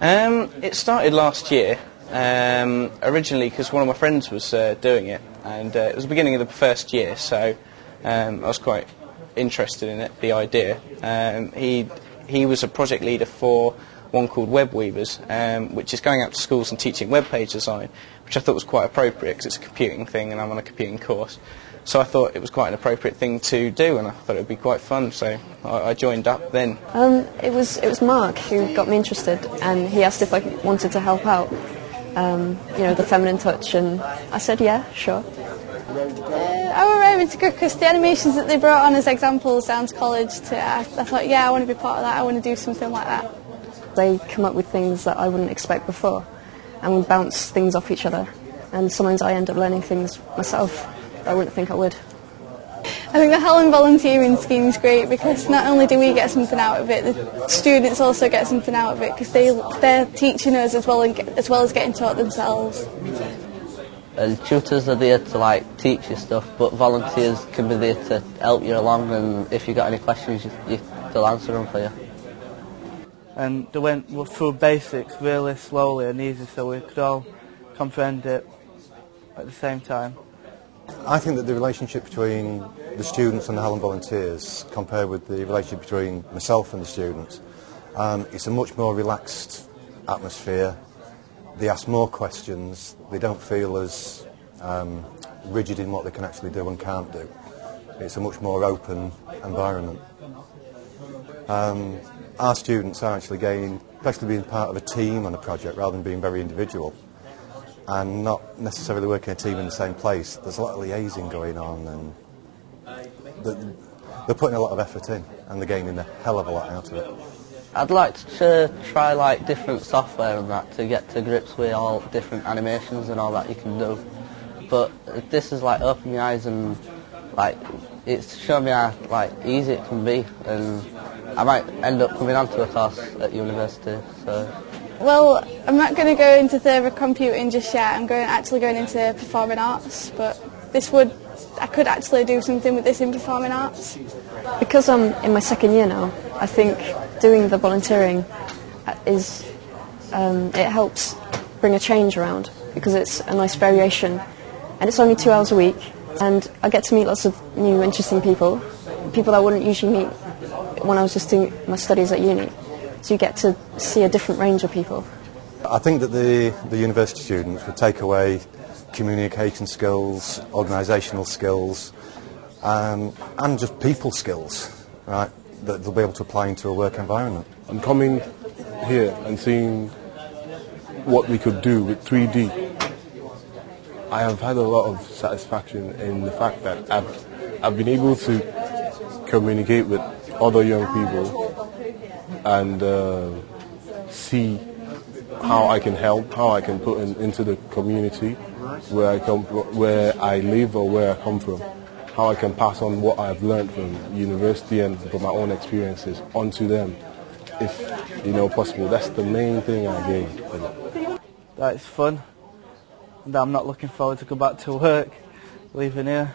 It started last year, originally because one of my friends was doing it, and it was the beginning of the first year, so I was quite interested in it, the idea. He was a project leader for one called Web Weavers, which is going out to schools and teaching web page design, which I thought was quite appropriate because it's a computing thing and I'm on a computing course. So I thought it was quite an appropriate thing to do, and I thought it would be quite fun, so I joined up then. It was Mark who got me interested, and he asked if I wanted to help out, you know, the feminine touch, and I said yeah, sure. I was raring to go because the animations that they brought on as examples down to college, I thought, yeah, I want to be part of that, I want to do something like that. They come up with things that I wouldn't expect before, and we bounce things off each other, and sometimes I end up learning things myself I wouldn't think I would. I think the Hallam volunteering scheme is great because not only do we get something out of it, the students also get something out of it because they're teaching us as well as getting taught themselves. And tutors are there to teach you stuff, but volunteers can be there to help you along, and if you've got any questions, they'll answer them for you. And they went through basics really slowly and easy so we could all comprehend it at the same time. I think that the relationship between the students and the Hallam volunteers, compared with the relationship between myself and the students, it's a much more relaxed atmosphere. They ask more questions, they don't feel as rigid in what they can actually do and can't do. It's a much more open environment. Our students are actually gaining, especially being part of a team on a project rather than being very individual, and not necessarily working a team in the same place. There's a lot of liaising going on, and they're putting a lot of effort in, and they're gaining a hell of a lot out of it. I'd like to try different software and that to get to grips with all different animations and all that you can do. But this is opened my eyes, and it's shown me how easy it can be, and I might end up coming onto a course at university. So. Well, I'm not going to go into further computing just yet. I'm actually going into performing arts, but I could actually do something with this in performing arts. Because I'm in my second year now, I think doing the volunteering it helps bring a change around because it's a nice variation, and it's only 2 hours a week, and I get to meet lots of new interesting people that I wouldn't usually meet when I was just doing my studies at uni. So you get to see a different range of people. I think that the university students would take away communication skills, organisational skills, and just people skills, right, that they'll be able to apply into a work environment. I'm coming here and seeing what we could do with 3D. I have had a lot of satisfaction in the fact that I've been able to communicate with other young people and see how I can help, how I can put into the community where I live or where I come from, how I can pass on what I've learned from university and from my own experiences onto them, if possible. That's the main thing I gain. That it's fun, and I'm not looking forward to go back to work, leaving here.